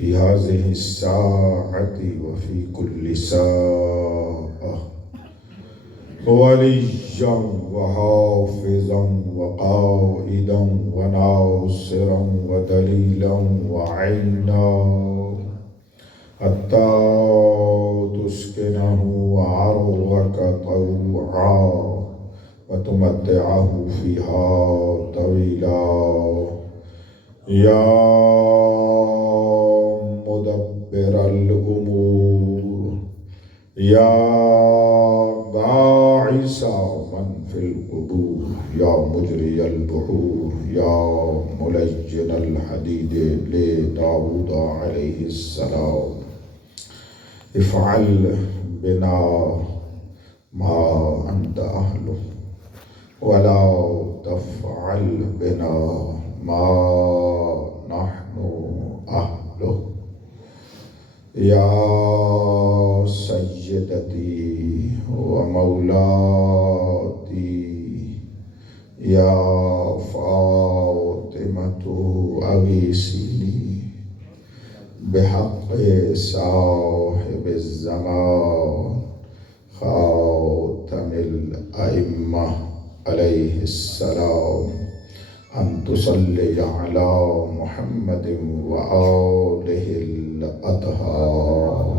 في هذه الساعة وفي كل ساعة وليا وحافظا وقائدا وناصرا ودليلا وعينا حتى تسكنه عرضك طوعا وتمتعه فيها طويلا يا مدبر الأمور يا باعث من في القبور يا مجري البحور يا ملجن الحديد لداود عليه السلام افعل بنا ما أنت أهله ولا تفعل بنا ما نحن أهله يا سيدتي ومولاتي يا فاطمة أغيثيني بحق صاحب الزمان خاتم الأئمة عليه السلام أن تصلي على محمد وآله الأطهار.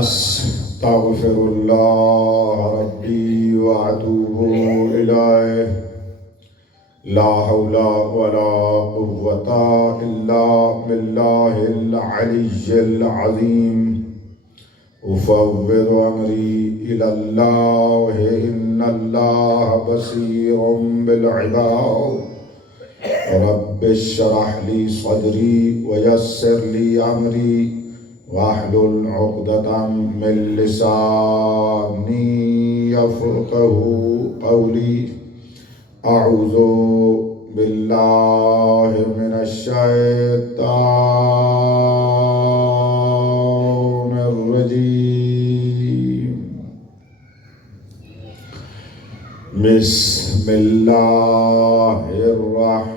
أستغفر الله ربي وأتوب إليه لا حول ولا قوة إلا بالله العلي العظيم أفوض أمري إلى الله إن الله بصير بالعباد رب اشرح لي صدري ويسر لي أمري واحلل عقدة من لساني يفقه قولي أعوذ بالله من الشيطان الرجيم بسم الله الرحمن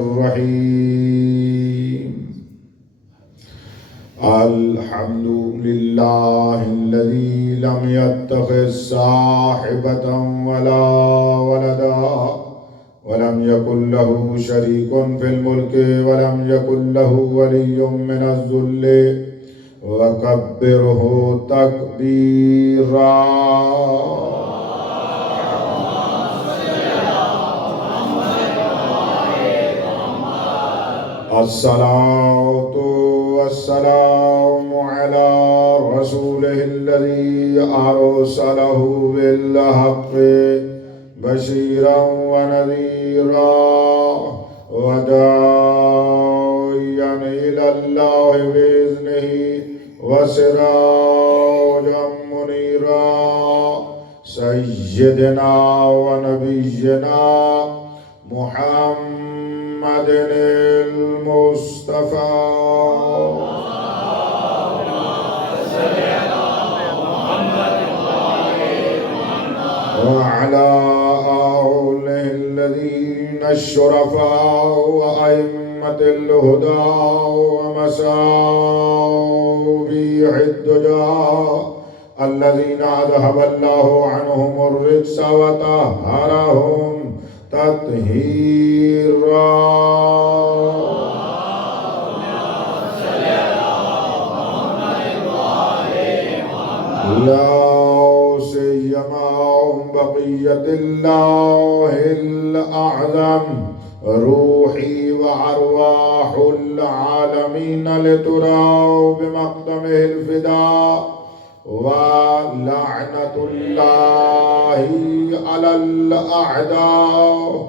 الرحيم الحمد لله الذي لم يتخذ صاحبة ولا ولدا ولم يكن له شريك في الملك ولم يكن له ولي من الذل وكبره تكبيرا. الصلاة والسلام على رسوله الذي أرسله بالحق بشيرا ونذيرا وداعيا إلى الله بإذنه وسراجا منيرا سيدنا ونبينا محمد المصطفى وعلى آله الذين الشرفاء وأئمة الهدى ومصابيح الدجى الذين أذهب الله عنهم الرجس وطهرهم تطهيرا. لا سيما بقية الله الأعظم روحي وأرواح العالمين لترى بمقدمه الفداء ولعنة الله على الأعداء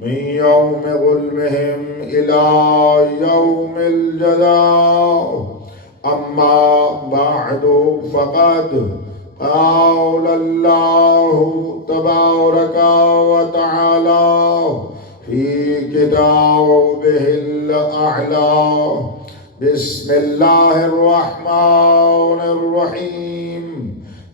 من يوم ظلمهم إلى يوم الجزاء. أما بعد فقد قال الله تبارك وتعالى في كتابه الأعلى بسم الله الرحمن الرحيم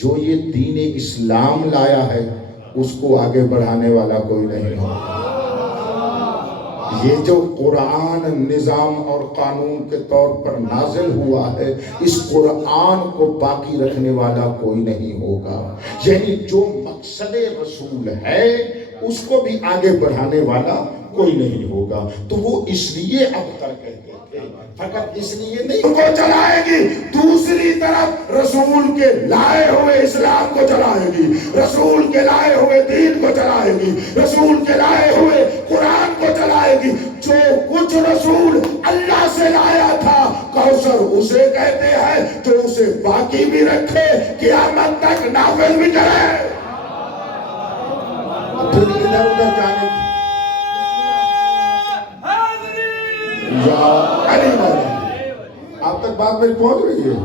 جو یہ دین اسلام لایا ہے اس کو آگے بڑھانے والا کوئی نہیں ہو. یہ جو قرآن نظام اور قانون کے طور پر نازل ہوا ہے اس قرآن کو باقی رکھنے والا کوئی نہیں ہوگا. یعنی جو مقصد رسول ہے اس کو بھی آگے بڑھانے والا کوئی نہیں ہوگا. تو وہ اس لیے ابتر کہتے تھے, فقط اس لیے نہیں کو چلائے گی, دوسری طرف رسول کے لائے ہوئے اسلام کو چلائے گی, رسول کے لائے ہوئے دین کو چلائے گی, رسول کے لائے ہوئے قرآن کو چلائے گی. جو کچھ رسول اللہ سے لایا تھا کوثر اسے کہتے ہیں جو اسے باقی بھی رکھے قیامت تک نافذ بھی کرے. پھر ادھر ادھر جانے آپ تک بات میری پہنچ رہی ہے؟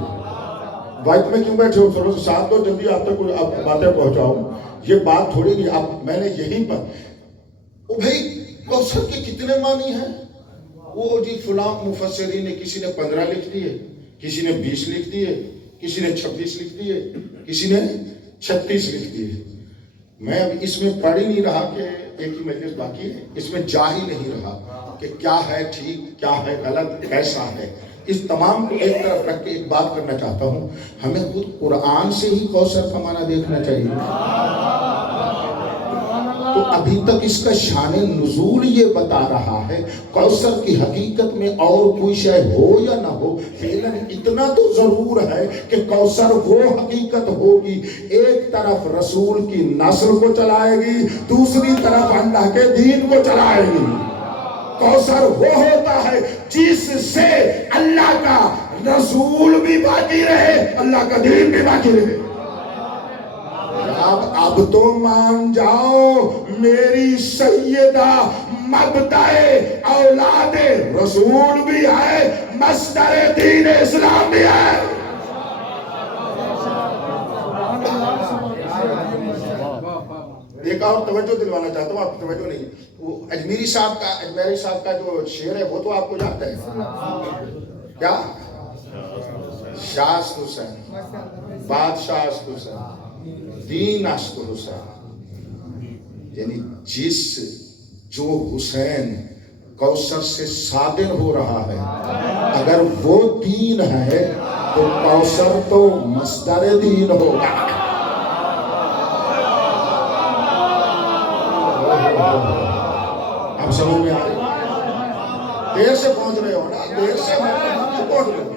وائٹ میں کیوں بیٹھے ہو؟ تھوڑا سا ساتھ دو, جلدی آپ تک آپ باتیں پہنچاؤں. یہ بات تھوڑی نہیں, اب میں نے یہیں پر او بھائی کوثر کے کتنے معنی ہیں؟ وہ جی فلاں مفسرین نے کسی نے 15 لکھ دیے, کسی نے 20 لکھ دیے, کسی نے 26 لکھ دیے, کسی نے 36 لکھ دیے. میں اب اس میں پڑھ ہی نہیں رہا کہ ایک ہی مجلس باقی ہے, اس میں جا ہی نہیں رہا کہ کیا ہے ٹھیک, کیا ہے غلط, کیسا ہے. اس تمام کو ایک طرف رکھ کے ایک بات کرنا چاہتا ہوں, ہمیں خود قرآن سے ہی کوثر کا معنی دیکھنا چاہیے. تو ابھی تک اس کا شان نزول یہ بتا رہا ہے, کوثر کی حقیقت میں اور کوئی شے ہو یا نہ ہو, فعلاً اتنا تو ضرور ہے کہ کوثر وہ حقیقت ہوگی ایک طرف رسول کی نسل کو چلائے گی, دوسری طرف اللہ کے دین کو چلائے گی. کوثر وہ ہوتا ہے جس سے اللہ کا رسول بھی باقی رہے, اللہ کا دین بھی باقی رہے. اب تو مان جاؤ میری سیدہ مبدأ اولاد رسول بھی ہے, مصدر دین اسلام بھی ہے. ایک اور توجہ دلوانا چاہتا ہوں, آپ توجہ نہیں, وہ اجمیری صاحب کا جو شعر ہے وہ تو آپ کو یاد ہے کیا؟ شاست حسین, بادشاہ است حسین, دین است حسین. یعنی جو حسین کوثر سے صادر ہو رہا ہے, اگر وہ دین ہے تو کوثر تو مصدر دین ہوگا. اب سمجھ میں آ رہی, دیر سے پہنچ رہے ہو نا, دیر سے پہنچ رہے ہو.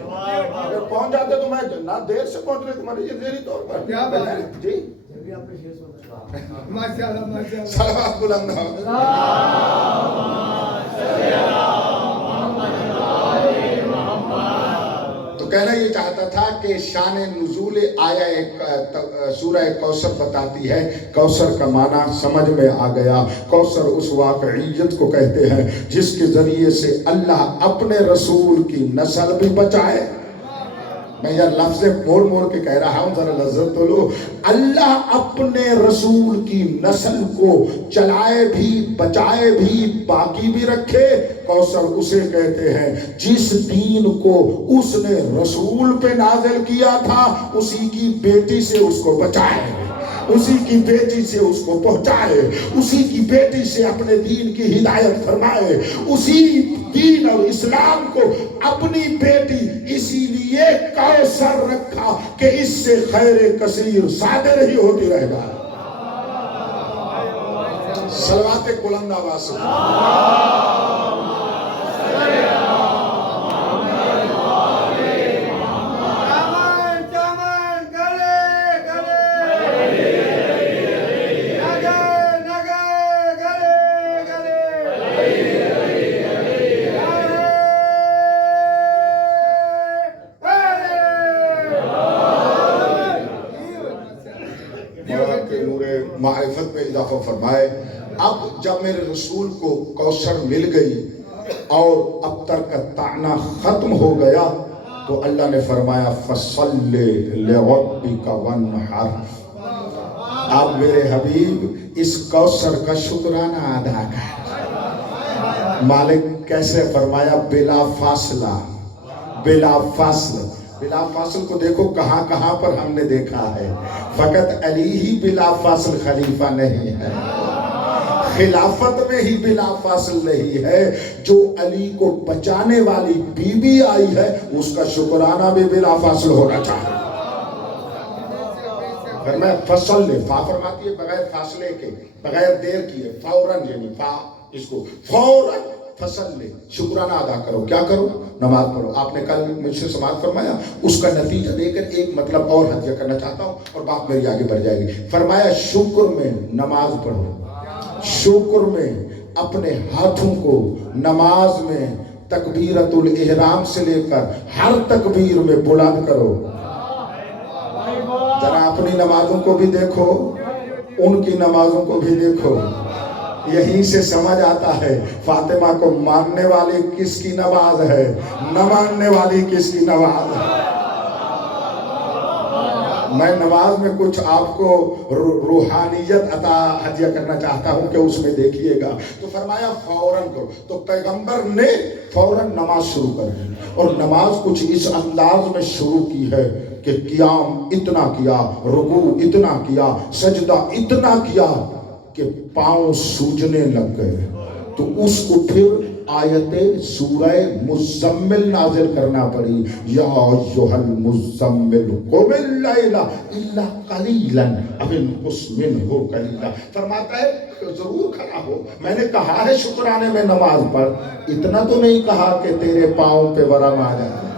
اگر پہنچ جاتے تو میں نہ دیر سے پہنچ رہے, تمہاری یہ دیری طور پر جی صلوات بلند ہو. تو کہنا یہ چاہتا تھا کہ شان نزول آیا ایک سورہ کوثر بتاتی ہے. کوثر کا معنی سمجھ میں آ گیا. کوثر اس واقعیت کو کہتے ہیں جس کے ذریعے سے اللہ اپنے رسول کی نسل بھی بچائے. میں یہ لفظ موڑ موڑ کے کہہ رہا ہوں, ذرا لذت تو لو. اللہ اپنے رسول کی نسل کو چلائے بھی, بچائے بھی, باقی بھی رکھے. کوثر اسے کہتے ہیں جس دین کو اس نے رسول پہ نازل کیا تھا اسی کی بیٹی سے اس کو بچائے, اسی کی بیٹی سے اس کو پہنچائے, اسی کی بیٹی سے اپنے دین کی ہدایت فرمائے, اسی دین اور اسلام کو اپنی بیٹی اسی لیے کوثر رکھا کہ اس سے خیر کثیر صادر ہی ہوتی رہے گا. صلوات بلند آواز سے معرفت میں اضافہ فرمائے. اب جب میرے رسول کو کوثر مل گئی اور ابتر کا طعنہ ختم ہو گیا تو اللہ نے فرمایا فَصَلِّ لِرَبِّكَ وَانْحَرْ. اب میرے حبیب اس کوثر کا شکرانہ ادا کر. مالک کیسے فرمایا؟ بلا فاصلہ, بلا فاصل بلا فاصل کو دیکھو کہاں کہاں پر ہم نے دیکھا ہے. فقط علی ہی بلا فاصل خلیفہ نہیں ہے، خلافت میں ہی بلا فاصل نہیں ہے. جو علی کو بچانے والی بی بی آئی ہے اس کا شکرانہ بھی بلا فاصل ہونا چاہیے. فرمایا فصل لے، فا فرماتی ہے بغیر فاصلے کے، بغیر دیر کیے، فوراً، یعنی فا اس کو فوراً فصل لے، شکرانہ ادا کرو. کیا کرو؟ نماز پڑھو. آپ نے کل مجھ سے سماعت فرمایا، اس کا نتیجہ دے کر ایک مطلب اور ہدیہ کرنا چاہتا ہوں اور بات میری آگے بڑھ جائے گی. فرمایا شکر میں نماز پڑھو، شکر میں اپنے ہاتھوں کو نماز میں تکبیرۃ الاحرام سے لے کر ہر تکبیر میں بلند کرو. ذرا اپنی نمازوں کو بھی دیکھو، ان کی نمازوں کو بھی دیکھو. یہیں سے سمجھ آتا ہے فاطمہ کو ماننے والی کس کی نماز ہے، نہ ماننے والی کس کی نماز ہے. میں نماز میں کچھ آپ کو روحانیت عطا ہدیہ کرنا چاہتا ہوں کہ اس میں دیکھیے گا. تو فرمایا فوراً کرو. تو پیغمبر نے فوراً نماز شروع کر دی، اور نماز کچھ اس انداز میں شروع کی ہے کہ قیام اتنا کیا، رکوع اتنا کیا، سجدہ اتنا کیا کہ پاؤں سوجنے لگ گئے. تو اس کو پھر آیت سورہ مزمل نازل کرنا پڑی. یا ایھا المزمل قم اللیل الا قلیلا او انقص منہ قلیلا. فرماتا ہے ضرور کھڑا ہو، میں نے کہا ہے شکرانے میں نماز پڑھ، اتنا تو نہیں کہا کہ تیرے پاؤں پہ ورم آ جائے.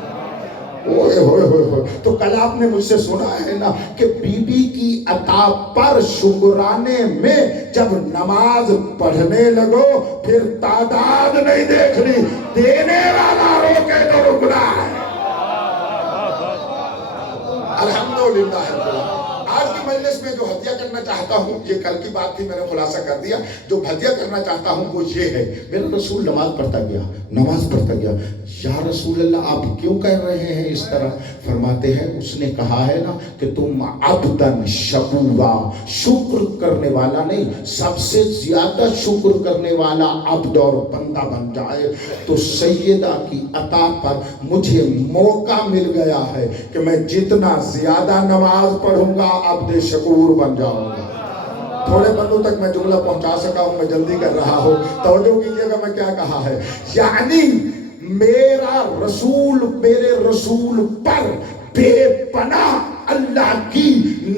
اوئے ہوئے ہوئے ہوئے. تو کل آپ نے مجھ سے سنا ہے نا کہ بی بی کی عطا پر شکرانے میں جب نماز پڑھنے لگو پھر تعداد نہیں دیکھنی، دینے والا روکے تو رکنا ہے. الحمدللہ. آج کی مجلس میں جو ہدیہ کرنا چاہتا ہوں، یہ کل کی بات تھی میں نے خلاصہ کر دیا. جو ہدیہ کرنا چاہتا ہوں وہ یہ ہے. میرا رسول نماز پڑھتا گیا، نماز پڑھتا گیا. یا رسول اللہ آپ کیوں کہہ رہے ہیں اس طرح؟ فرماتے ہیں اس نے کہا ہے نا کہ تم عبداً شکورا، شکر کرنے والا نہیں، سب سے زیادہ شکر کرنے والا عبد اور بندہ بن جائے. تو سیدہ کی عطا پر مجھے موقع مل گیا ہے کہ میں جتنا زیادہ نماز پڑھوں گا عبد شکور بن جاؤں گا. تھوڑے بندوں تک میں جملہ پہنچا سکا ہوں، میں جلدی کر رہا ہوں، توجہ کیجئے گا میں کیا کہا ہے. یعنی میرا رسول، میرے رسول پر بے پناہ اللہ کی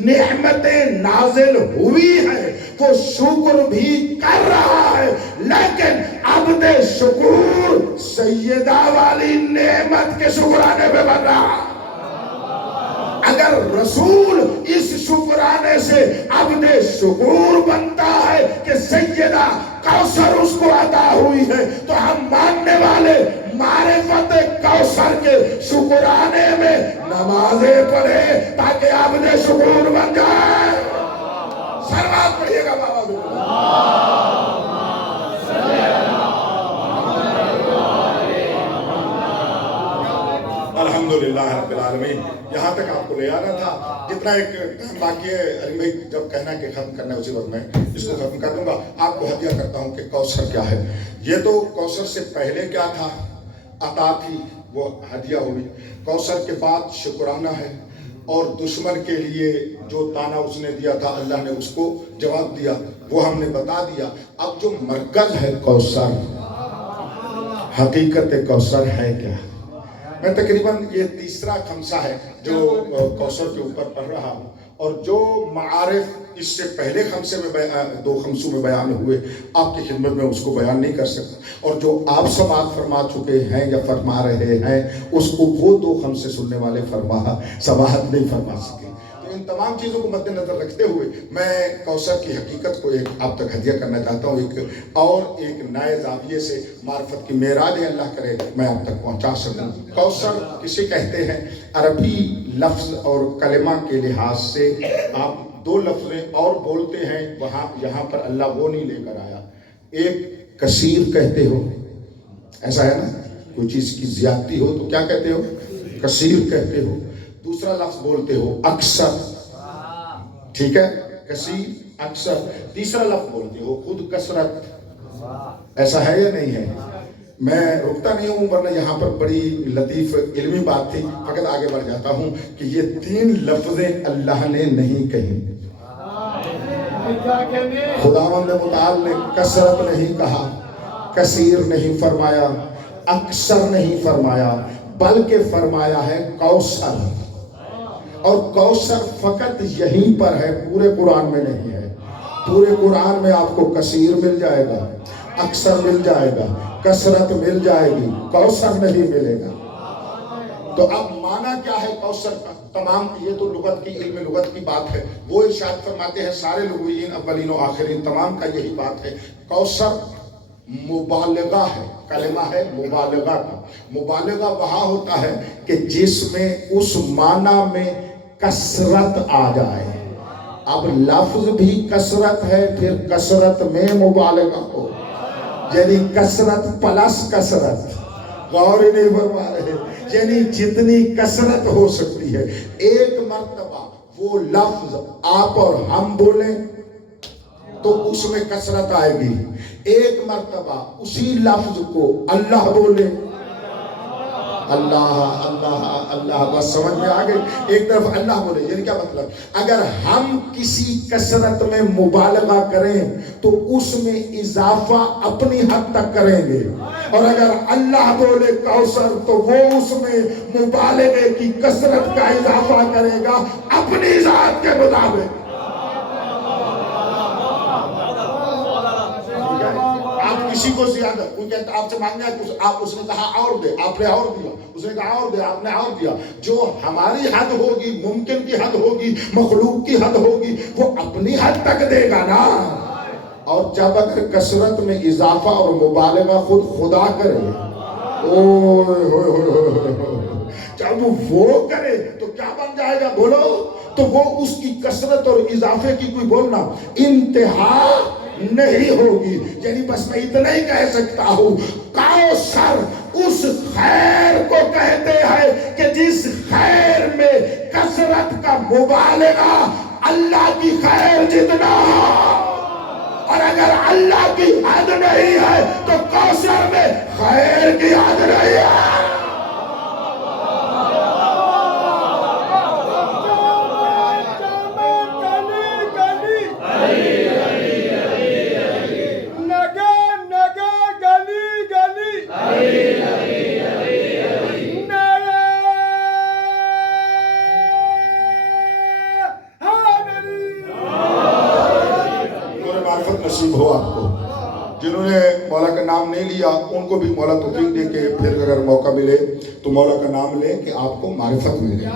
نعمتیں نازل ہوئی ہیں، وہ شکر بھی کر رہا ہے، لیکن عبد شکور سیدہ والی نعمت کے شکرانے پہ بن رہا ہے. اگر رسول اس شکرانے سے عبد شکور بنتا ہے کہ سیدہ کوثر اس کو عطا ہوئی ہے، تو ہم ماننے والے معرفت کوثر کے شکرانے میں نمازیں پڑھے تاکہ عبد شکور بن جائے. سلوات پڑھیے گا بابا بالکل. الحمدللہ رب العالمین. یہاں تک آپ کو لے آنا تھا. جتنا ایک ٹائم باقی ہے علم بھائی جب کہنا ہے کہ ختم کرنا ہے اسی وقت میں اس کو ختم کر دوں گا. آپ کو ہدیہ کرتا ہوں کہ کوثر کیا ہے. یہ تو کوثر سے پہلے کیا تھا؟ عطا تھی، وہ ہدیہ ہوئی. کوثر کے بعد شکرانہ ہے، اور دشمن کے لیے جو تانا اس نے دیا تھا اللہ نے اس کو جواب دیا، وہ ہم نے بتا دیا. اب جو مرکز ہے کوثر، حقیقت کوثر ہے کیا؟ میں تقریباً یہ تیسرا خمسہ ہے جو کوثر کے اوپر پڑھ رہا ہوں، اور جو معارف اس سے پہلے خمسے میں دو خمسوں میں بیان ہوئے آپ کی خدمت میں اس کو بیان نہیں کر سکتا، اور جو آپ سماعت فرما چکے ہیں یا فرما رہے ہیں اس کو وہ دو خمسے سننے والے سماعت نہیں فرما سکے. ان تمام چیزوں کو مد نظر رکھتے ہوئے میں کوثر کی حقیقت کو ایک آپ تک ہدیہ کرنا چاہتا ہوں، ایک نئے زاویے سے معرفت کی معراج اللہ کرے میں آپ تک پہنچا سکوں. کوثر کسے کہتے ہیں؟ عربی لفظ اور کلمہ کے لحاظ سے آپ دو لفظیں اور بولتے ہیں، یہاں پر اللہ وہ نہیں لے کر آیا. ایک کثیر کہتے ہو، ایسا ہے نا، کوئی چیز کی زیادتی ہو تو کیا کہتے ہو؟ کثیر کہتے ہو. دوسرا لفظ بولتے ہو اکثر، ٹھیک ہے، کثیر اکثر. تیسرا لفظ بولتے ہو خود کثرت. ایسا ہے یا نہیں ہے؟ میں رکتا نہیں ہوں ورنہ یہاں پر بڑی لطیف علمی بات تھی، فقط آگے بڑھ جاتا ہوں کہ یہ 3 لفظیں اللہ نے نہیں کہیں. خداوند متعال نے کثرت نہیں کہا، کثیر نہیں فرمایا، اکثر نہیں فرمایا، بلکہ فرمایا ہے کوثر. اور کوثر فقط یہیں پر ہے، پورے قرآن میں نہیں ہے. پورے قرآن میں آپ کو کثیر مل جائے گا، اکثر مل جائے گا، کثرت مل جائے گی، کوثر نہیں ملے گا. تو اب معنی کیا ہے کوثر کا؟ تمام یہ تو لغت کی، علم لغت کی بات ہے. وہ ارشاد فرماتے ہیں سارے لغویین اولین و آخرین تمام کا یہی بات ہے. کوثر مبالغہ ہے، کلمہ ہے مبالغہ کا. مبالغہ وہاں ہوتا ہے کہ جس میں اس معنی میں کثرت آ جائے. اب لفظ بھی کثرت ہے، پھر کثرت میں مبالغہ ہو، یعنی کثرت پلس کثرت. غور نہیں فرما رہے، یعنی جتنی کثرت ہو سکتی ہے. ایک مرتبہ وہ لفظ آپ اور ہم بولیں تو اس میں کثرت آئے گی. ایک مرتبہ اسی لفظ کو اللہ بولے، اللہ اللہ اللہ، بس سمجھ میں آگئے. ایک طرف اللہ بولے، یعنی کیا مطلب؟ اگر ہم کسی کثرت میں مبالغہ کریں تو اس میں اضافہ اپنی حد تک کریں گے، اور اگر اللہ بولے کوثر تو وہ اس میں مبالغے کی کثرت کا اضافہ کرے گا اپنی ذات کے مطابق. کسی کو زیادہ کوئی کہتا آپ سے مانگنا ہے، آپ اس نے کہا اور دے، آپ نے اور دیا، اس نے کہا اور دے، آپ نے اور دیا. جو ہماری حد ہوگی، ممکن کی حد ہوگی، مخلوق کی حد ہوگی، وہ اپنی حد تک دے گا نا. اور جب اگر کثرت میں اضافہ اور مبالغہ خود خدا کرے، جب وہ کرے تو کیا بن جائے گا بولو؟ تو وہ اس کی کثرت اور اضافے کی کوئی بولنا انتہا نہیں ہوگی. یعنی بس میں اتنا ہی کہہ سکتا ہوں، کوثر اس خیر کو کہتے ہیں کہ جس خیر میں کثرت کا مبالغہ اللہ کی خیر جتنا، اور اگر اللہ کی حد نہیں ہے تو کوثر میں خیر کی حد نہیں ہے. نصیب ہو آپ کو. جنہوں نے مولا کا نام نہیں لیا ان کو بھی مولا توفیق دے کے پھر اگر موقع ملے تو مولا کا نام لے کہ آپ کو معرفت ملے.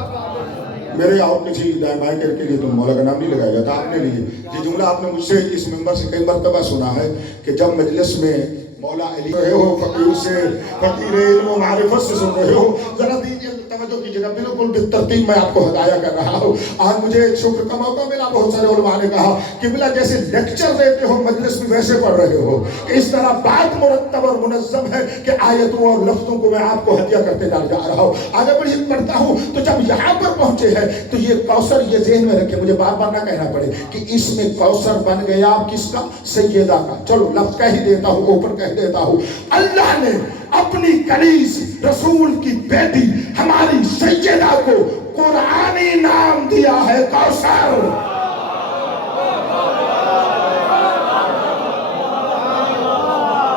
میرے اور کسی دائمائے کر کے لیے تم مولا کا نام نہیں لگایا جاتا، آپ نے لیے. یہ جملہ آپ نے مجھ سے اس ممبر سے کئی مرتبہ سنا ہے کہ جب مجلس میں مولا علی رہے ہو، فقیر سے، فقیر علم و معرفت سے سن رہے ہو، ذرا دیجیے توجہ کیجیے گا، بالکل بالترتیب میں آپ کو ہدایہ کر رہا ہوں. آج مجھے شکر کا موقع ملا، بہت سارے علماء نے کہا کہ بلا جیسے لیکچر دیتے ہو مجلس میں ویسے پڑھ رہے ہو، کہ اس طرح بات مرتب اور منظم ہے کہ آیتوں اور لفظوں کو میں آپ کو ہدیہ کرتے جا رہا ہوں. آگے بڑھی پڑھتا ہوں تو جب یہاں پر پہنچے ہیں تو یہ کوثر، یہ ذہن میں رکھے، مجھے بار بار نہ کہنا پڑے کہ اس میں کوثر بن گیا کس کا؟ سیدہ کا. چلو لفظ کہہ ہی دیتا ہوں، اوپر کہہ دیتا ہوں. اللہ نے اپنی کنیز رسول کی بیٹی ہماری سیدہ کو قرآنی نام دیا ہے کوثر.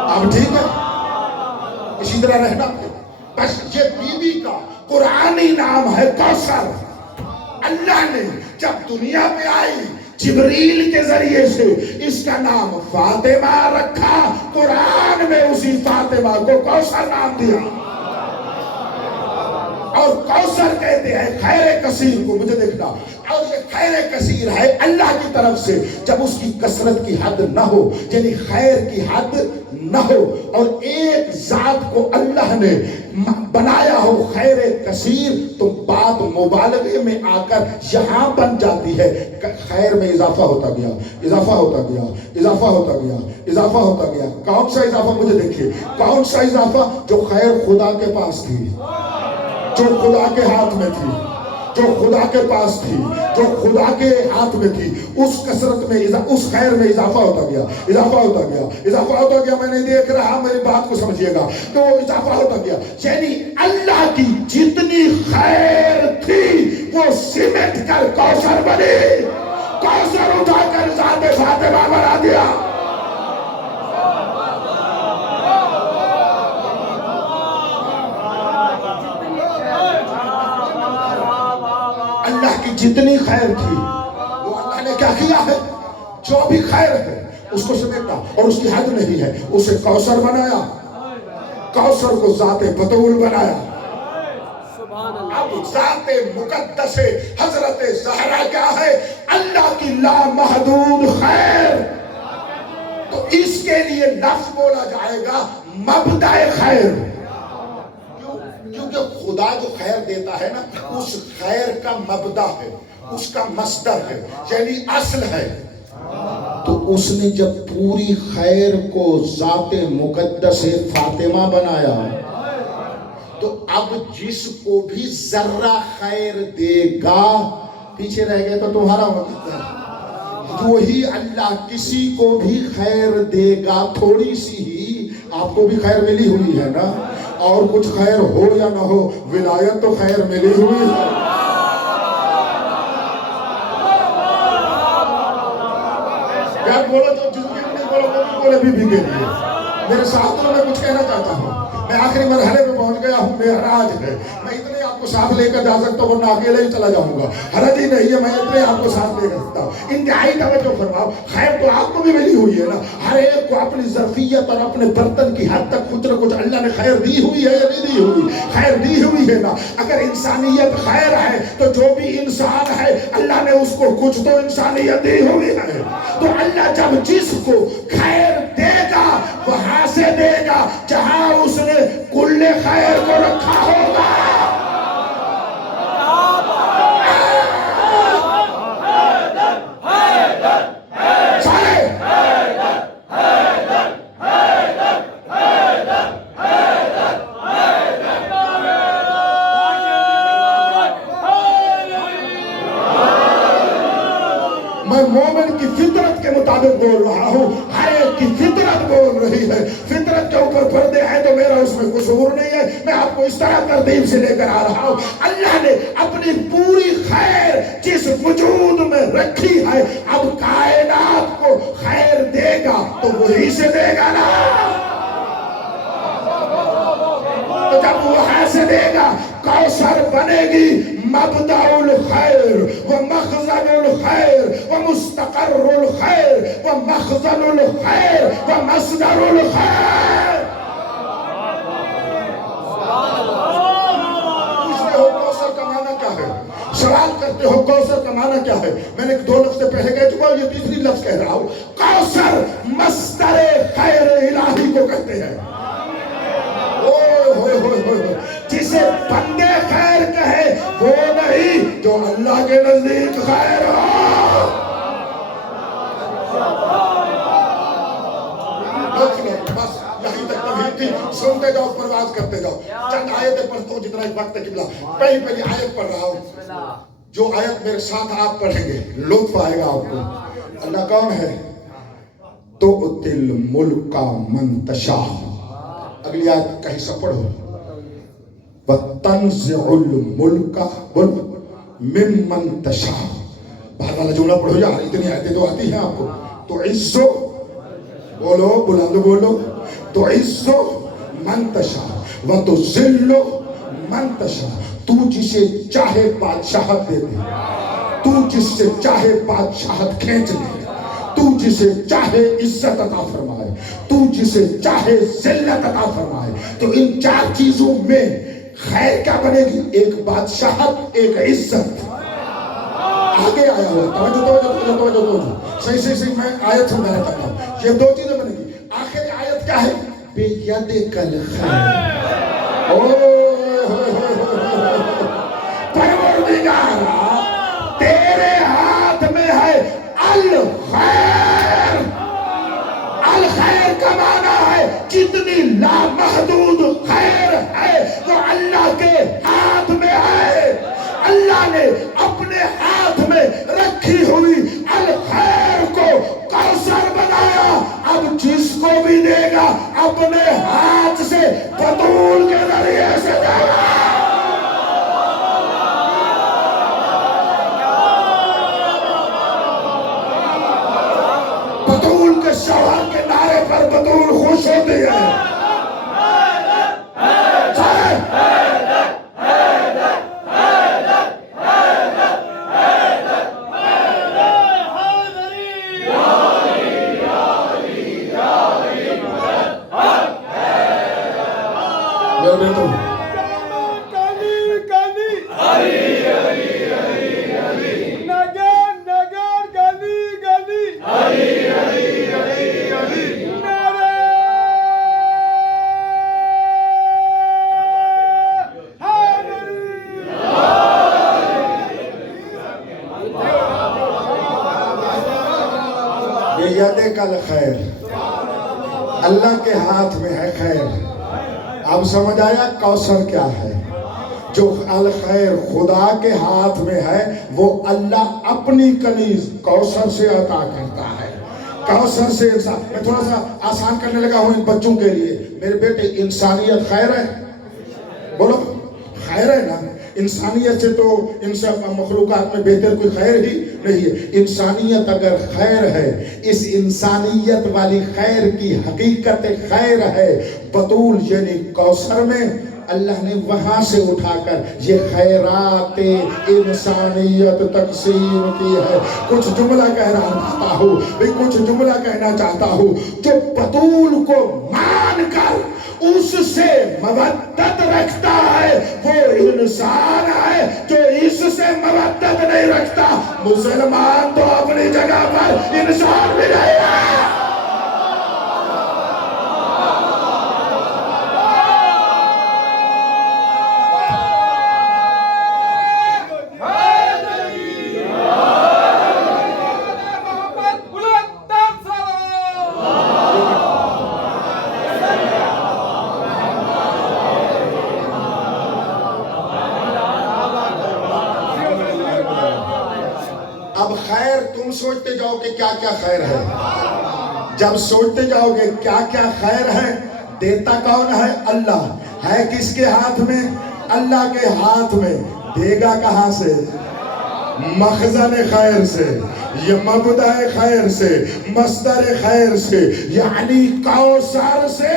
اب ٹھیک ہے، اسی طرح رہنا. بس یہ بی بی کا قرآنی نام ہے کوثر. اللہ نے جب دنیا پہ آئی جبریل کے ذریعے سے اس کا نام فاطمہ رکھا، قرآن میں اسی فاطمہ کو کوثر نام دیا. اور کوثر کہتے ہیں خیر کثیر کو. مجھے دیکھنا، اور یہ خیر کثیر ہے اللہ کی طرف سے جب اس کی کثرت کی حد نہ ہو، یعنی خیر کی حد نہ ہو، اور ایک ذات کو اللہ نے بنایا ہو خیر کثیر، تو بات مبالغے میں آ کر یہاں بن جاتی ہے. خیر میں اضافہ ہوتا گیا، اضافہ ہوتا گیا، اضافہ ہوتا گیا، اضافہ ہوتا گیا. کون سا اضافہ؟ مجھے دیکھیے کون سا اضافہ؟ جو خیر خدا کے پاس تھی، جو خدا کے ہاتھ میں تھی. جو خدا کے پاس تھی، جو خدا کے ہاتھ میں تھی، اس کثرت میں اس خیر میں اضافہ ہوتا گیا، اضافہ ہوتا گیا، اضافہ ہوتا گیا. میں نہیں دیکھ رہا، میری بات کو سمجھیے گا. تو وہ اضافہ ہوتا گیا. یعنی اللہ کی جتنی خیر تھی وہ سمٹ کر کوثر بنی. کوثر اٹھا کر ذات فاطمہ بنا دیا. اللہ کی جتنی خیر تھی وہ اللہ نے کیا کیا ہے؟ جو بھی خیر ہے اس کو سمیٹا، اور اس کی حد نہیں ہے، اسے کوثر بنایا. کوثر کو ذات بطول بنایا. اب ذات مقدس حضرت زہرا کیا ہے؟ اللہ کی لامحدود خیر. تو اس کے لیے لفظ بولا جائے گا مبدأ خیر. کیونکہ خدا جو خیر دیتا ہے نا، اس خیر کا مبدأ ہے، اس کا مصدر ہے، یعنی اصل ہے. تو اس نے جب پوری خیر کو ذات مقدس فاطمہ بنایا، تو اب جس کو بھی ذرہ خیر دے گا، پیچھے رہ گئے تو تمہارا وقت ہے. وہی اللہ کسی کو بھی خیر دے گا، تھوڑی سی ہی. آپ کو بھی خیر ملی ہوئی ہے نا، اور کچھ خیر ہو یا نہ ہو، ولایت تو خیر ملی ہوئی ہے. یار بولو تو جس بھی نہیں بولو وہ بھی بولے بھی کے لیے. میرے ساتھوں میں کچھ کہنا چاہتا ہوں. میں آخری مرحلے میں پہنچ گیا ہوں. معراج ہے. میں اتنے آپ کو ساتھ لے کر جا سکتا ہوں، ورنہ اکیلے ہی چلا جاؤں گا. حرج ہی نہیں ہے، میں اتنے آپ کو ساتھ لے کر سکتا ہوں. انتہائی توجہ فرماؤ. خیر تو آپ کو بھی ملی ہوئی ہے نا. ہر ایک کو اپنی ظرفیت اور اپنے برتن کی حد تک کچھ نہ کچھ اللہ نے خیر دی ہوئی ہے یا نہیں دی ہوئی؟ خیر دی ہوئی ہے نا. اگر انسانیت خیر ہے تو جو بھی انسان ہے اللہ نے اس کو کچھ تو انسانیت دی ہوئی ہے. تو اللہ جب جس کو خیر دے گا وہاں سے دے گا جہاں اس نے کل خیر کو رکھا ہوگا. میں مومن کی فطرت کے مطابق بول رہا ہوں. ہر ایک کی فطرت بول رہی ہے. فطرت کے اوپر پردے ہیں تو میرا اس میں قصور نہیں ہے. میں آپ کو اس طرح ترتیب سے لے کر آ رہا ہوں. اللہ نے اپنی پوری خیر جس وجود میں رکھی ہے، اب کائنات کو خیر دے گا تو وہی سے دے گا نا. تو جب وہاں سے دے گا، کوثر بنے گی مبدأ الخیر و مخزن الخیر و مستقر الخیر و مخزن الخیر و مصدر الخیر. پوچھتے ہو کوثر کا معنی کیا ہے؟ سوال کرتے ہو کوثر کا معنی کیا ہے؟ میں نے 2 لفظ پہلے کہہ چکا ہوں، یہ تیسری لفظ کہہ رہا ہوں. کوثر مصدر خیر الہی کو کہتے ہیں. جسے بندے خیر کہے وہ نہیں جو اللہ کے نزدیک خیر ہو. بس یہیں تک تمہید تھی. سنتے جاؤ، پرواز کرتے جاؤ. چند آیتیں پڑھتا ہوں جتنا وقت ہے. قبلہ پہلی آیت پڑھ رہا ہوں. جو آیت میرے ساتھ آپ پڑھیں گے لطف آئے گا آپ کو. اللہ کون ہے؟ تؤتی الملک من تشاء. اگلی آیت کا حصہ پڑھو. وَتَنْزِعُ الْمُلْكَ مِمَّنْ تَشَاءُ. بعد والا جملہ پڑھو یار، اتنی آیتیں تو آتی ہیں آپ کو. تُعِزُّ، بولو بلند بولو، تُعِزُّ مَنْ تَشَاءُ وَتُذِلُّ مَنْ تَشَاءُ. تو جسے چاہے بادشاہت دے دے، تو جس سے چاہے بادشاہت کھینچ لے، تو جسے چاہے عزت عطا فرمائے، تو جسے چاہے ذلت عطا فرمائے. تو ان 4 چیزوں میں خیر کیا بنے گی؟ ایک بادشاہت، ایک عزت. آگے آیا ہوا توجہ. صحیح میں آیت سمجھانا چاہتا ہوں. یہ 2 چیزیں بنے گی. آخری آیت کیا ہے؟ بیدک الخیر. پروردگارا تیرے ہاتھ میں ہے الخیر. الخیر کا معنی ہے جتنی لامحدود خیر ہے وہ اللہ کے ہاتھ میں ہے. اللہ نے اپنے ہاتھ سے بطول کے ذریعے سے دے گا۔ بطول کے شوہر کے نعرے پر بطول خوش ہوتی ہے۔ ید کل خیر، اللہ کے ہاتھ میں ہے خیر۔ اب سمجھ آیا کوثر کیا ہے؟ جو الخیر خدا کے ہاتھ میں ہے وہ اللہ اپنی کنیز کوثر سے عطا کرتا ہے۔ کوثر سے میں تھوڑا سا آسان کرنے لگا ہوں ان بچوں کے لیے۔ میرے بیٹے انسانیت خیر ہے؟ بولو خیر ہے نا؟ انسانیت سے تو ان سب مخلوقات میں بہتر کوئی خیر ہی نہیں ہے۔ انسانیت اگر خیر ہے، اس انسانیت والی خیر کی حقیقت خیر ہے بطول یعنی کوثر میں اللہ نے وہاں سے اٹھا کر یہ خیرات انسانیت تقسیم کی ہے۔ کچھ جملہ کہنا چاہتا ہوں، کچھ جملہ کہنا چاہتا ہوں۔ جو بطول کو مان کر اس سے مودت رکھتا ہے وہ انسان ہے، جو اس سے مودت نہیں رکھتا مسلمان تو اپنی جگہ پر انسان بھی نہیں ہے۔ اب خیر تم سوچتے جاؤ کہ کیا کیا خیر ہے۔ جب سوچتے جاؤ گے کیا کیا خیر ہے، دیتا کون ہے؟ اللہ ہے۔ کس کے ہاتھ میں؟ اللہ کے ہاتھ میں۔ دے گا کہاں سے؟ مخزن خیر سے، یہ مبدأ خیر سے، مصدر خیر سے، یعنی کوثر سے۔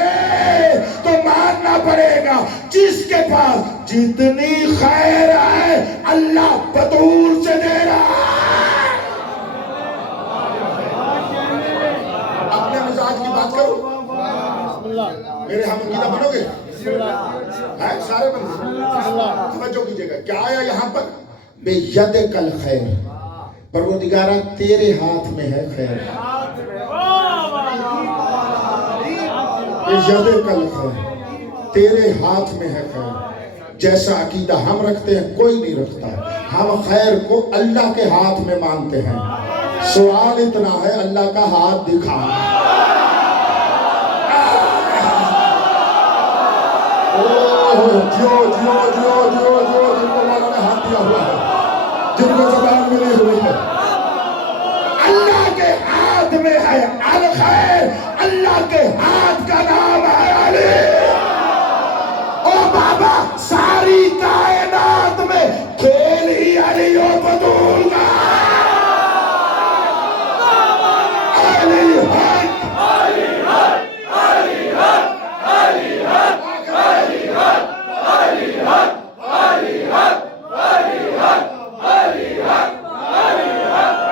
تو ماننا پڑے گا جس کے پاس جتنی خیر ہے اللہ بطول سے دے رہا ہے۔ اپنے مزاج کی بات کرو، میرے ہم عقیدہ بنو گے؟ سارے بنو، توجہ کیجئے گا۔ کیا آیا یہاں پر؟ بے ید کل خیر، پروردگارہ تیرے ہاتھ میں ہے خیر۔ بے ید کل خیر، تیرے ہاتھ میں ہے خیر۔ جیسا عقیدہ ہم رکھتے ہیں کوئی نہیں رکھتا۔ ہم خیر کو اللہ کے ہاتھ میں مانتے ہیں۔ سوال اتنا ہے اللہ کا ہاتھ دکھا۔ جیو جیو جیو جیو جیو جن کو مولا نے ہاتھ دیا ہوا ہے، جن کو زبان ملی ہوئی ہے، اللہ کے ہاتھ میں ہے الخیر۔ اللہ کے ہاتھ کا نام ہے علی۔ او بابا ساری کائنات میں کھیل ہی علی و بطول کا۔ علی حق، علی حق، علی حق، علی حق، علی حق، علی حق، علی حق، علی حق، علی حق، علی حق۔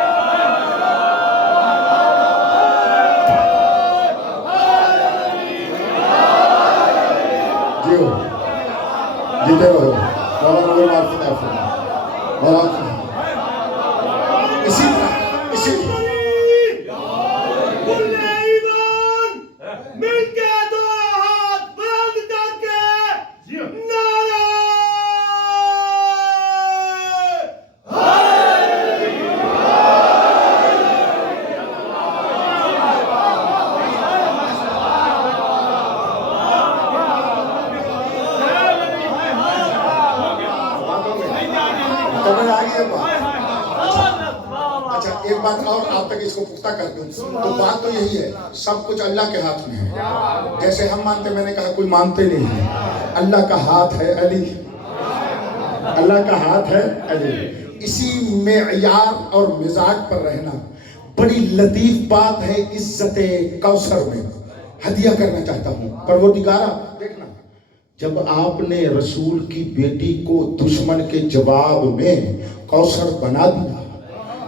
اچھا ایک بات اور آپ تک اس کو پختہ کر دوں تو بات تو یہی ہے سب کچھ اللہ کے ہاتھ میں ہے. جیسے ہم مانتے میں نے کہا کوئی مانتے نہیں ہے. اللہ کا ہاتھ ہے علی. اللہ کا ہاتھ ہے علی. اسی معیار اور مزاج پر رہنا بڑی لطیف بات ہے. عزت کوثر میں ہدیہ کرنا چاہتا ہوں. پروردگارہ دیکھنا جب آپ نے رسول کی بیٹی کو دشمن کے جواب میں کوثر بنا دیا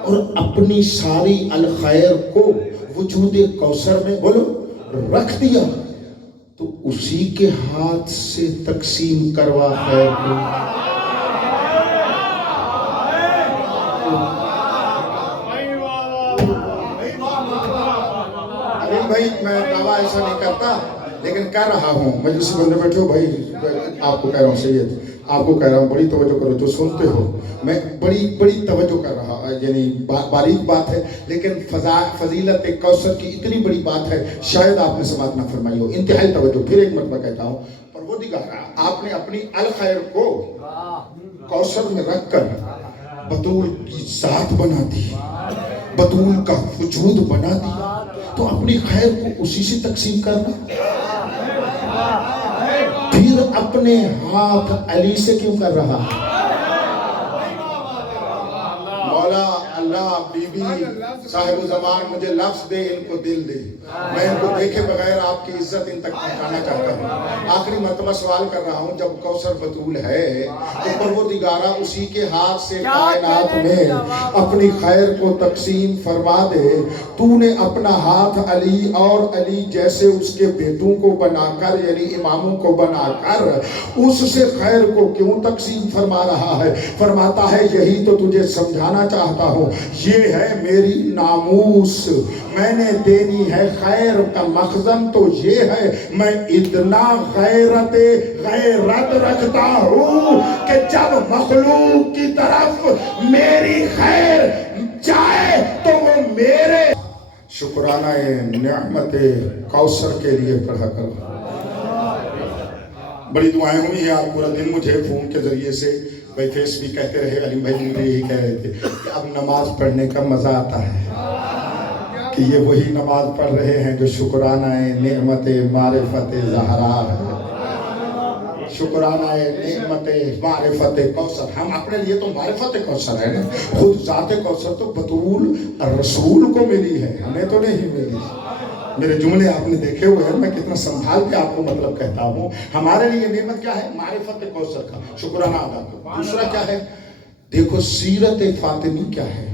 اور اپنی ساری الخیر کو وجود کوثر میں بولو رکھ دیا تو اسی کے ہاتھ سے تقسیم کروا خیر کو. بھائی میں دعویٰ ایسا نہیں کرتا لیکن کہہ رہا ہوں. مجلس سے بندے بیٹھے ہو بھائی آپ کو کہہ رہا ہوں سید آپ کو کہہ رہا ہوں بڑی توجہ کرو جو سنتے ہو. میں بڑی توجہ کر رہا یعنی باریک بات ہے لیکن فضیلت کوثر کی اتنی بڑی بات ہے شاید آپ نے سماعت نہ فرمائی ہو. انتہائی توجہ پھر ایک مرتبہ کہتا ہوں. پروردگار آپ نے اپنی الخیر کو کوثر میں رکھ کر بطول کی ذات بنا دی بطول کا وجود بنا دیا تو اپنی خیر کو اسی سے تقسیم کرنا پھر اپنے ہاتھ علی سے کیوں کر رہا ہے؟ مولا اللہ بی بی صاحب زمان مجھے لفظ دے ان کو دل دے. میں ان کو دیکھے بغیر آپ کی عزت ان تک پہنچانا چاہتا ہوں. آخری مرتبہ سوال کر رہا ہوں جب کوثر بطول ہے تو پروردگارہ اسی کے ہاتھ سے کائنات میں اپنی خیر کو تقسیم فرما دے. تو نے اپنا ہاتھ علی اور علی جیسے اس کے بیٹوں کو بنا کر یعنی اماموں کو بنا کر اس سے خیر کو کیوں تقسیم فرما رہا ہے؟ فرماتا ہے یہی تو تجھے سمجھانا چاہتا ہوں. یہ ہے میری ناموس. میں نے دینی ہے خیر کا مخزن تو یہ ہے میں اتنا غیرت رکھتا ہوں کہ جب مخلوق کی طرف میری خیر جائے تو وہ میرے شکرانہ نعمت کوثر کے لیے پڑھا کرو. بڑی دعائیں ہوئی ہیں. آپ پورا دن مجھے فون کے ذریعے سے بھائی فیس بھی کہتے رہے. علیم بھائی مجھے یہی کہہ رہے تھے کہ اب نماز پڑھنے کا مزہ آتا ہے کہ یہ وہی نماز پڑھ رہے ہیں جو شکرانہ نعمت معرفت زہرا ہے. شکرانہ نعمت معرفت کوثر. ہم اپنے لیے تو معرفت کوثر ہے نا. خود ذات کوثر تو بطول رسول کو ملی ہے ہمیں تو نہیں ملی. میرے جملے آپ نے دیکھے ہوئے ہیں. میں کتنا سنبھال کے آپ کو مطلب کہتا ہوں. ہمارے لیے نعمت کیا ہے؟ معرفت کوثر کا شکرانہ ادا کرو. دوسرا کیا ہے؟ دیکھو سیرت فاطمی کیا ہے.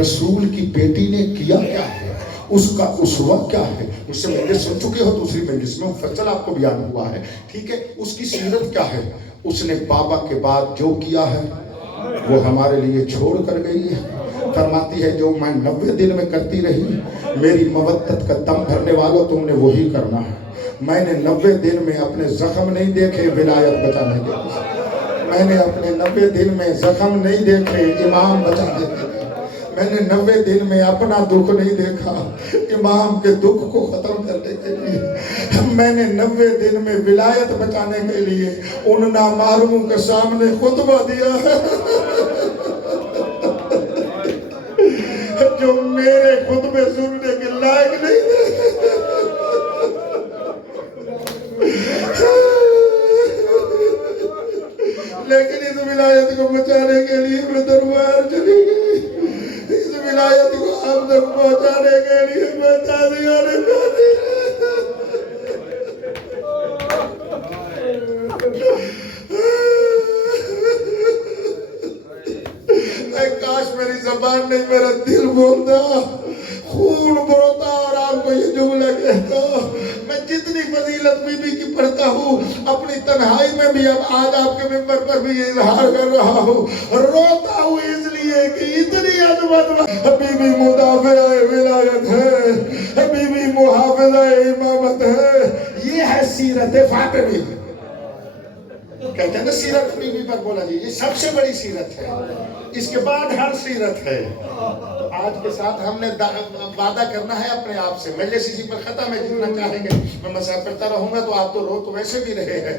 رسول کی بیٹی نے کیا کیا ہے؟ اس کا اسوہ کیا ہے؟ مجھ سے مجلس سن چکے ہو دوسری مجلس میں مفصل آپ کو بیان ہوا ہے. ٹھیک ہے اس کی سیرت کیا ہے؟ اس نے بابا کے بعد جو کیا ہے وہ ہمارے لیے چھوڑ کر گئی ہے. فرماتی ہے جو میں 90 دن میں کرتی رہی میری مودت کا دم بھرنے والوں تم نے وہی کرنا ہے. میں نے 90 دن میں اپنے زخم نہیں دیکھے ولایت بچانے کے لیے. میں نے اپنے 90 دن میں زخم نہیں دیکھے امام بچانے کے لیے. میں نے 90 دن میں اپنا دکھ نہیں دیکھا امام کے دکھ کو ختم کرنے کے لیے. میں نے 90 دن میں ولایت بچانے کے لیے ان نامعلوموں کے سامنے خطبہ دیا جو میرے خطبے سننے کے لائق نہیں تھے. لیکن اس ولایت کو بچانے کے لیے میں دربار چلی گئی. اس ولایت کو آپ تک پہنچانے کے لیے میں تعزیہ نکالی. کاش میری زبان نہیں میرا دل بولتا خون بولتا اور آپ کو یہ جملہ کہتا. میں جتنی فضیلت بی بی کی پڑھتا ہوں اپنی تنہائی میں بھی اب آج آپ کے ممبر پر بھی اظہار کر رہا ہوں. روتا ہوں اس لیے کہ اتنی عظمت بی بی مدافع ولایت ہے. بی بی محافظہ امامت ہے. یہ ہے سیرت فاطمی. کہتے ہیں نا سیرت بی بی پر بولا جی یہ سب سے بڑی سیرت ہے. اس کے بعد ہر سیرت ہے. تو آج کے ساتھ ہم نے وعدہ کرنا ہے اپنے آپ سے. مجلس اسی پر ختم ہے. جتنا چاہیں گے میں مسائل کرتا رہوں گا تو آپ تو رو تو ویسے بھی رہے ہیں.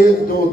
1 2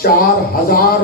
4000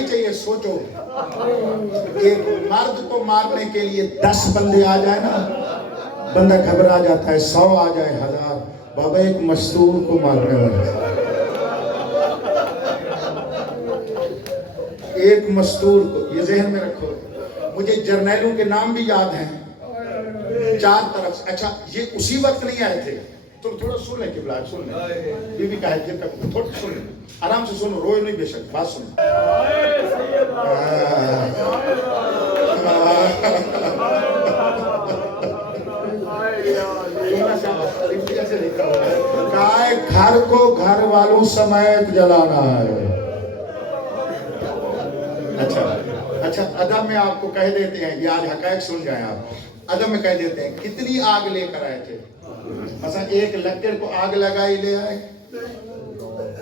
نہیں چاہیے. سوچو ایک مرد کو مارنے کے لیے 10 بندے آ جائے نا, بندہ گھبرا جاتا ہے. 100 آ جائے, 1000. بابا ایک مستور کو مارنے والا, ایک مستور کو. یہ ذہن میں رکھو. مجھے جرنیلوں کے نام بھی یاد ہیں 4 طرف سے. اچھا یہ اسی وقت نہیں آئے تھے. تم تھوڑا سن لیں قبلہ, سن لیں. بی بی کا حجت کا تھوڑا سن لیں, آرام سے سنو, روئے نہیں بے شک, بات سنو. گھر کو گھر والوں سمیت جلانا ہے. اچھا ادب میں آپ کو کہہ دیتے ہیں, یہ آج حقائق سن جائیں آپ. ادب میں کہہ دیتے ہیں کتنی آگ لے کر آئے تھے. مثلا ایک لکڑ کو آگ لگائی لے آئے.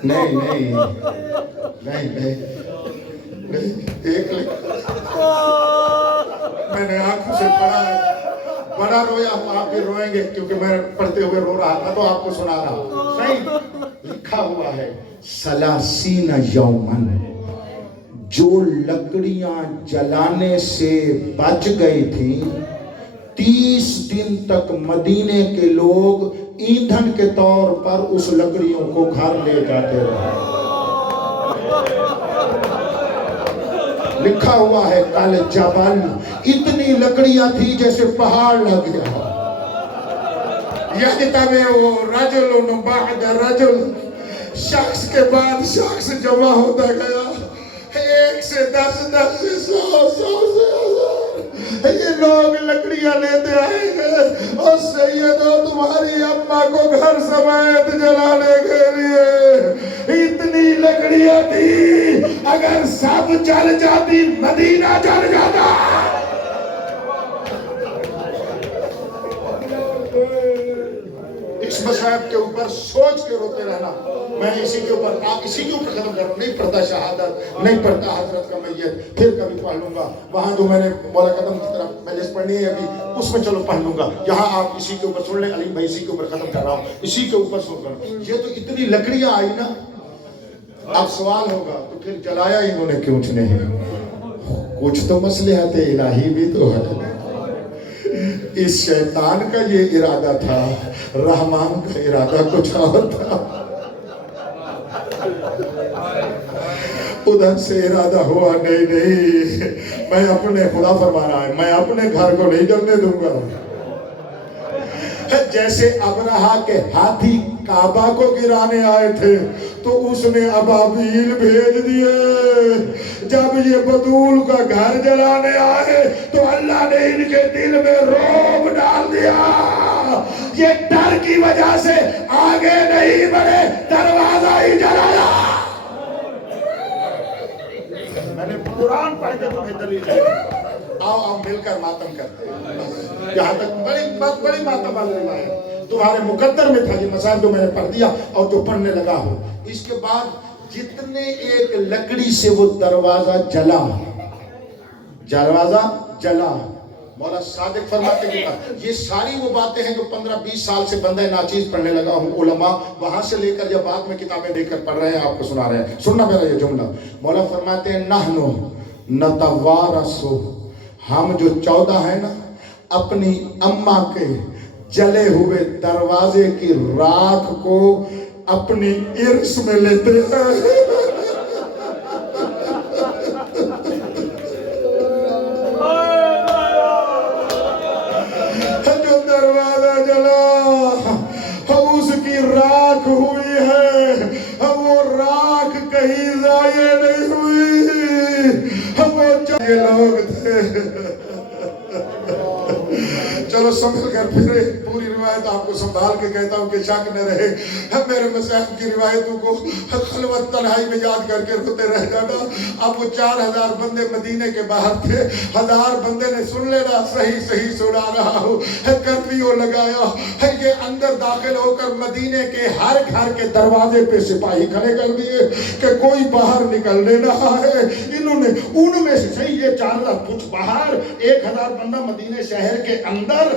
نہیں ایک میں نے آنکھوں سے پڑھا ہے, بڑا رویا ہوں. آپ بھی روئیں گے کیونکہ میں پڑھتے ہوئے رو رہا تھا تو آپ کو سنا رہا. نہیں, لکھا ہوا ہے 30 یومن, جو لکڑیاں جلانے سے بچ گئی تھیں 30 دن تک مدینے کے لوگ ایندھن کے طور پر اس لکڑیوں کو گھر لے جاتے رہے. لکھا ہوا ہے کل جبل, اتنی لکڑیاں تھی جیسے پہاڑ لگ گیا. یجتمع رجل بعد رجل, شخص کے بعد شخص جمع ہوتا گیا. 1 سے 10, 10 سے 100, 100 سے 1000. یہ لوگ لکڑیاں لیتے آئے ہیں اور سیدو تمہاری اماں کو گھر سمیت جلانے کے لیے. اتنی لکڑیاں تھی, اگر سب جل جاتی مدینہ جل جاتا. اس مصائب کے اوپر سوچ کے روتے رہنا. میں اسی کے اوپر ختم کروں. نہیں پڑھتا شہادت, نہیں پڑھتا حضرت کا میت, پھر کبھی پڑھ لوں گا. وہاں جو میں نے مولا قدم کی طرف مجلس پڑھنی ہے ابھی, اس میں چلو پڑھ لوں گا. یہاں آپ اسی کے اوپر سن لیں. علیم بھائی اسی کے اوپر ختم کر رہا ہوں, اسی کے اوپر سن کر. یہ تو اتنی لکڑیاں آئی نا. اب سوال ہوگا تو پھر جلایا انہوں نے کیوں نہیں؟ کچھ تو مصلحت الہی بھی تو ہے. اس شیطان کا یہ ارادہ تھا, رحمان کا ارادہ کچھ اور تھا. ادھر سے ارادہ ہوا نہیں, میں اپنے, خدا فرما رہا ہے, میں اپنے گھر کو نہیں جلنے دوں گا. جیسے ابرہا کے ہاتھی کعبہ کو گرانے آئے تھے تو اس نے ابابیل بھیج دیے. جب یہ بدول کا گھر جلانے آئے تو اللہ نے ان کے دل میں رعب ڈال دیا. یہ ڈر کی وجہ سے آگے نہیں بڑھے, دروازہ ہی جلایا. میں نے قرآن پڑھ کے تمہیں دلیل ہے. آؤ مل کر ماتم کرتے ہیں. یہاں تک بڑی ماتم والی روایت تمہارے مقدر میں تھا. یہ مسائل جو میں نے پڑھ دیا اور جو پڑھنے لگا ہوں. اس کے بعد جتنے ایک لکڑی سے وہ دروازہ جلا, مولا صادق فرماتے ہیں یہ ساری وہ باتیں ہیں جو 15-20 سال سے بندہ ناچیز پڑھنے لگا ہوں. علماء وہاں سے لے کر یا بعد میں کتابیں دے کر پڑھ رہے ہیں, آپ کو سنا رہے ہیں. سننا میرا یہ جملہ. مولا فرماتے ہیں نحنو نتوارثو, ہم جو 14 ہیں نا, اپنی اماں کے جلے ہوئے دروازے کی راکھ کو اپنی ارث میں لیتے ہیں. جو دروازہ جلا اس کی راکھ ہوئی ہے, وہ راکھ کہیں ضائع نہیں ہوئی. وہ چاہے لوگ تھے. چلو سنبھل کر پھر پوری روایت آپ کو سنبھال کے کہتا ہوں کہ شک نہ رہے. میرے مصاحب کی روایتوں کو خلوت تنہائی میں یاد کر کے روتے رہ جانا. اب وہ 4000 بندے مدینے کے باہر تھے. 1000 بندے نے سن لینا, صحیح سنا رہا ہوں. کرفیو لگایا, یہ اندر داخل ہو کر مدینے کے ہر گھر کے دروازے پہ سپاہی کھڑے کر دیے کہ کوئی باہر نکلنے رہا ہے. انہوں نے ان میں سے صحیح یہ 4000 کچھ باہر, 1000 بندہ مدینے شہر کے اندر.